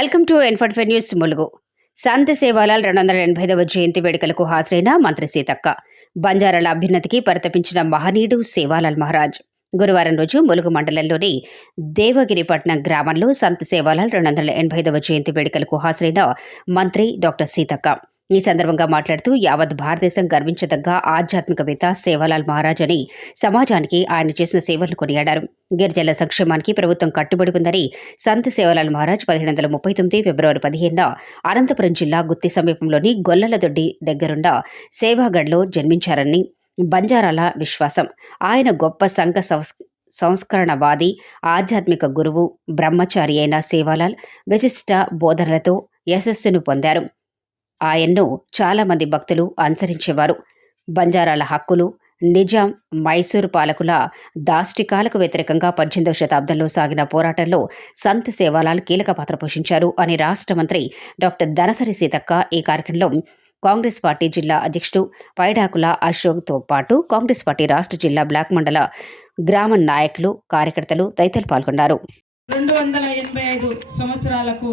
Welcome to ఎన్ఫర్ట్ news Mulugu. శాంతి సేవాలాల్ రెండు వందల ఎనభై ఐదవ జయంతి వేడుకలకు హాజరైన మంత్రి సీతక్క. బంజారాల అభ్యున్నతికి పరితపించిన మహనీయుడు సేవాలాల్ మహారాజ్. గురువారం రోజు ములుగు మండలంలోని దేవగిరిపట్నం గ్రామంలో సంత సేవాలాల్ రెండు వందల ఎనభై ఐదవ జయంతి వేడుకలకు హాజరైన మంత్రి డాక్టర్ సీతక్క. ఈ సందర్భంగా మాట్లాడుతూ యావత్ భారతదేశం గర్వించదగ్గ ఆధ్యాత్మికవేత్త సేవాలాల్ మహారాజ్ అని సమాజానికి ఆయన చేసిన సేవలను కొనియాడారు. గిరిజనుల సంక్షేమానికి ప్రభుత్వం కట్టుబడి ఉందని సంత్ సేవలాల్ మహారాజ్ పదిహేను వందల ముప్పై తొమ్మిది ఫిబ్రవరి పదిహేనున అనంతపురం జిల్లా గుత్తి సమీపంలోని గొల్లలదొడ్డి దగ్గరుండ సేవాగఢ్లో జన్మించారని బంజారాల విశ్వాసం. ఆయన గొప్ప సంఘ సంస్ సంస్కరణవాది ఆధ్యాత్మిక గురువు బ్రహ్మచారి అయిన సేవాలాల్ విశిష్ట బోధనలతో యశస్సును పొందారు. ఆయన్ను చాలామంది భక్తులు అనుసరించేవారు. బంజారాల హక్కులు నిజాం మైసూరు పాలకుల దాష్టికాలకు వ్యతిరేకంగా పద్దెనిమిదవ శతాబ్దంలో సాగిన పోరాటంలో సంత్ సేవాలాల్ కీలక పాత్ర పోషించారు అని రాష్ట్ర మంత్రి డాక్టర్ దనసరి సీతక్క ఈ కార్యక్రమంలో కాంగ్రెస్ పార్టీ జిల్లా అధ్యక్షుడు పైడాకుల అశోక్తో పాటు కాంగ్రెస్ పార్టీ రాష్ట్ర జిల్లా బ్లాక్ మండల గ్రామ నాయకులు కార్యకర్తలు తదితరులు పాల్గొన్నారు. రెండు వందల ఎనభై ఐదు సంవత్సరాలకు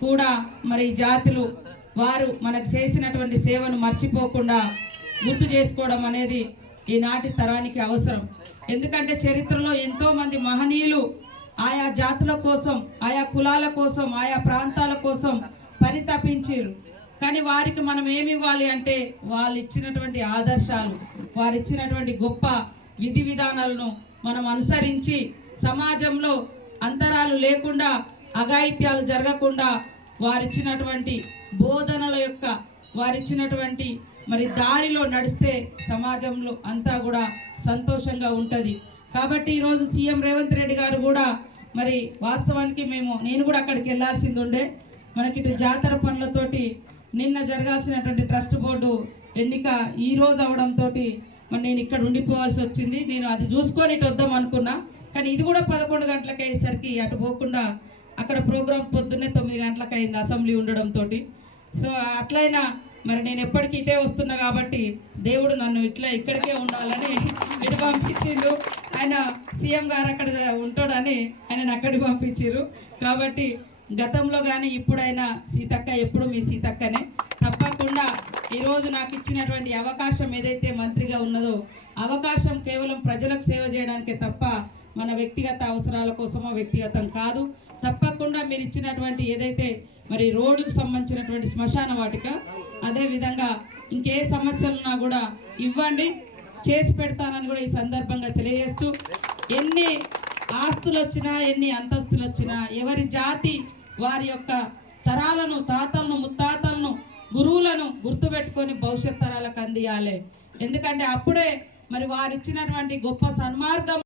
కూడా మరి జాతులు వారు మనకు చేసినటువంటి సేవను మర్చిపోకుండా గుర్తు చేసుకోవడం అనేది ఈనాటి తరానికి అవసరం. ఎందుకంటే చరిత్రలో ఎంతోమంది మహనీయులు ఆయా జాతుల కోసం ఆయా కులాల కోసం ఆయా ప్రాంతాల కోసం పరితపించారు. కానీ వారికి మనం ఏమి ఇవ్వాలి అంటే వాళ్ళు ఇచ్చినటువంటి ఆదర్శాలు వారు ఇచ్చినటువంటి గొప్ప విధి విధానాలను మనం అనుసరించి సమాజంలో అంతరాలు లేకుండా అఘాయిత్యాలు జరగకుండా వారిచ్చినటువంటి బోధనల యొక్క వారిచ్చినటువంటి మరి దారిలో నడిస్తే సమాజంలో అంతా కూడా సంతోషంగా ఉంటుంది. కాబట్టి ఈరోజు సీఎం రేవంత్ రెడ్డి గారు కూడా మరి వాస్తవానికి మేము నేను కూడా అక్కడికి వెళ్ళాల్సింది ఉండే మనకి ఇటు జాతర పనులతోటి నిన్న జరగాల్సినటువంటి ట్రస్ట్ బోర్డు ఎన్నిక ఈ రోజు అవడంతో మరి నేను ఇక్కడ ఉండిపోవాల్సి వచ్చింది. నేను అది చూసుకొని ఇటు వద్దాం అనుకున్నా. కానీ ఇది కూడా పదకొండు గంటలకు అయ్యేసరికి అటు పోకుండా అక్కడ ప్రోగ్రాం పొద్దున్నే తొమ్మిది గంటలకు అయింది అసెంబ్లీ ఉండడంతో సో అట్లయినా మరి నేను ఎప్పటికీ ఇటే వస్తున్నా కాబట్టి దేవుడు నన్ను ఇట్లా ఇక్కడికే ఉండాలని ఇటు పంపించిండు. ఆయన సీఎం గారు అక్కడ ఉంటాడని ఆయన అక్కడికి పంపించారు కాబట్టి గతంలో కానీ ఇప్పుడైనా సీతక్క ఎప్పుడు మీ సీతక్కనే. తప్పకుండా ఈరోజు నాకు ఇచ్చినటువంటి అవకాశం ఏదైతే మంత్రిగా ఉన్నదో అవకాశం కేవలం ప్రజలకు సేవ చేయడానికే తప్ప మన వ్యక్తిగత అవసరాల కోసమో వ్యక్తిగతం కాదు. తప్పకుండా మీరు ఇచ్చినటువంటి ఏదైతే మరి రోడ్డుకు సంబంధించినటువంటి శ్మశాన వాటిక అదేవిధంగా ఇంకే సమస్యలున్నా కూడా ఇవ్వండి. చేసి పెడతానని కూడా ఈ సందర్భంగా తెలియజేస్తూ ఎన్ని ఆస్తులు వచ్చినా ఎన్ని అంతస్తులు వచ్చినా ఎవరి జాతి వారి యొక్క తరాలను తాతలను ముత్తాతలను గురువులను గుర్తుపెట్టుకొని భవిష్యత్ తరాలకు అందియాలి. ఎందుకంటే అప్పుడే మరి వారు ఇచ్చినటువంటి గొప్ప సన్మార్గం